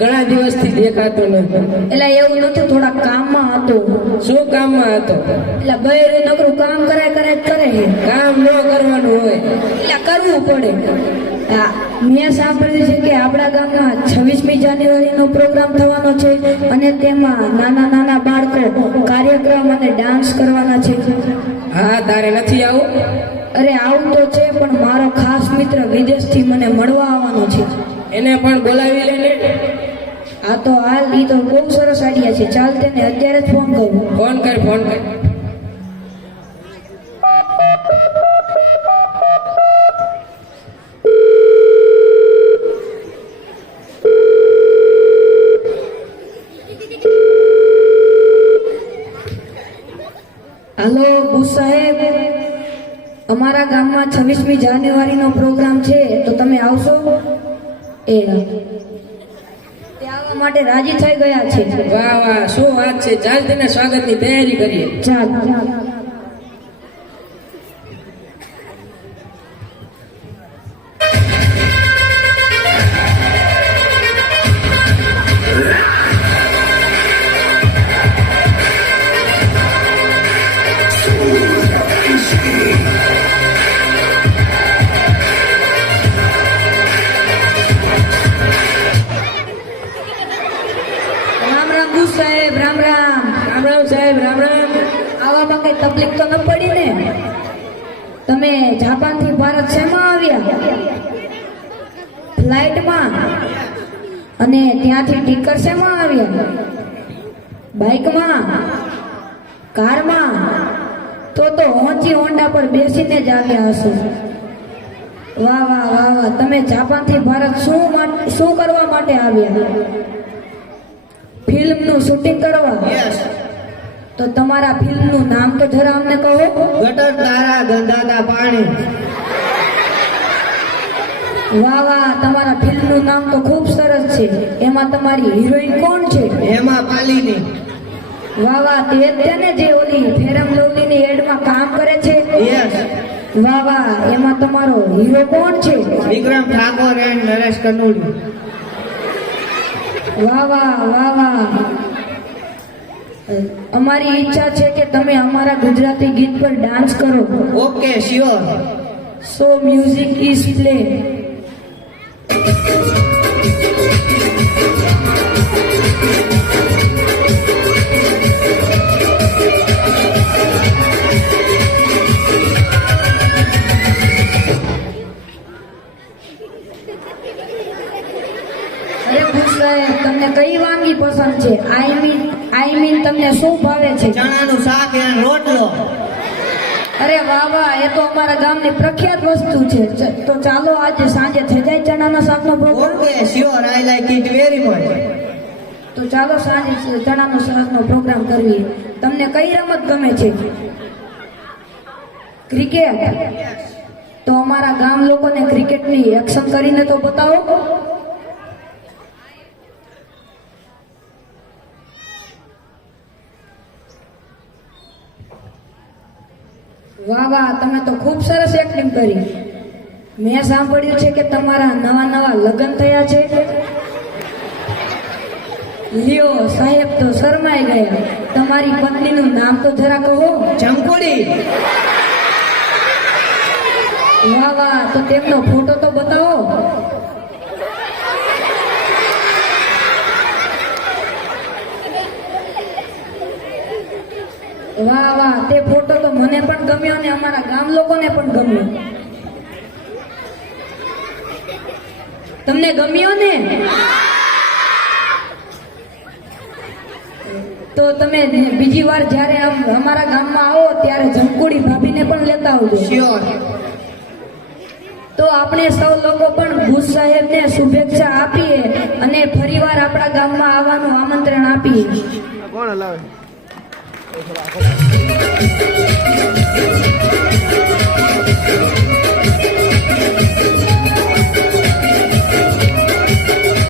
ઘણા દિવસથી દેખાતો નતો. એટલે એવું નથી, થોડા કામમાં હતો. શું કામમાં હતો? એટલે બૈરું નકરું કામ કરાય કરે કામ ન કરવાનું હોય એટલે કરવું પડે. હા, મેં સાંભળ્યું છે કે આપણા ગામમાં 26મી જાન્યુઆરીનો પ્રોગ્રામ થવાનો છે અને તેમાં નાના નાના બાળકો કાર્યક્રમ અને ડાન્સ કરવાના છે. હા, તારે નથી આવું? અરે આવું તો છે, પણ મારો ખાસ મિત્ર વિદેશથી મને મળવા આવવાનો છે. એને પણ બોલાવી લઈને. આ તો હાલ ઈ તો બહુ સરસ આઈડિયા છે. ચાલ તેને અત્યારે જ ફોન કરું. ફોન કર. હાલો બુશ સાહેબ, અમારા ગામમાં 26મી જાન્યુઆરીનો પ્રોગ્રામ છે, તો તમે આવશો? તે આવવા માટે રાજી થઈ ગયા છે. વાહ વાહ, શું વાત છે. ચાલ તેને સ્વાગતની તૈયારી કરીએ. ચાલ. સાહેબ રામ રામ. રામ રામ સાહેબ, રામ રામ. આવામાં કઈ તકલીફ તો ન પડી ને? તમે જાપાન થી ભારત શેમાં આવ્યા? ફ્લાઇટમાં? અને ત્યાંથી ટીકર શેમાં આવ્યા? બાઇકમાં? કારમાં? તો ઊંચી હોન્ડા પર બેસીને જ આવ્યા હશો. વાહ વાહ વાહ વાહ. તમે જાપાન થી ભારત શું કરવા માટે આવ્યા? ફિલ્મનું શૂટિંગ કરવા? તો તમારા ફિલ્મનું નામ તો જરા અમને કહો. ગટર તારા ગંધાતા પાણી. વાહ વાહ, તમારા ફિલ્મનું નામ તો ખૂબ સરસ છે. એમાં તમારી હિરોઈન કોણ છે? એમાં પાલીની. વાહ વાહ, તે જ છે ને જે ઓલી ફેરમ લવલીની એડમાં કામ કરે છે? વાહ વાહ, એમાં તમારો હીરો કોણ છે? વિક્રમ ઠાકોર એન્ડ નરેશ કનોડિયા. વાહ વાહ વાહ વાહ. અમારી ઈચ્છા છે કે તમે અમારા ગુજરાતી ગીત પર ડાન્સ કરો. Okay, sure. So music is play. તમને કઈ વાનગી પસંદ છે? આઈ મીન તમને શું ભાવે છે? ચણાનું શાક અને રોટલો. અરે વાહ વાહ, એ તો અમારા ગામની પ્રખ્યાત વસ્તુ છે. તો ચાલો આજે સાંજે થઈ જાય ચણાના શાકનો programme. Okay, sure. I like it very much. તો ચાલો સાંજે ચણાનો શાકનો પ્રોગ્રામ કરીએ. તમને કઈ રમત ગમે છે? ક્રિકેટ? તો અમારા ગામ લોકોને ક્રિકેટની એક્શન કરીને તો બતાવો. વાહ વાહ, તમે તો ખૂબ સરસ એક્ટિંગ કરી. મેં સાંભળ્યું છે કે તમારા નવા નવા લગ્ન થયા છે. લ્યો સાહેબ તો શરમાઈ ગયા. તમારી પત્નીનું નામ તો જરા કહો. ચંકુડી. વાહ વાહ, તો તેમનો ફોટો તો બતાવો. વાહ વાહ, તે ફોટો તો મને પણ ગમ્યો અને અમારા ગામ લોકોને પણ ગમ્યો. તમને ગમ્યો ને? તો તમે બીજી વાર જ્યારે અમારા ગામમાં આવો ત્યારે જમકુડી ભાભીને પણ લેતા આવજો. શ્યોર. તો આપણે સૌ લોકો પણ બુશ સાહેબને શુભેચ્છા આપીએ અને ફરીવાર આપણા ગામમાં આવવાનું આમંત્રણ આપીએ. કોણ હલાવે? Thank you.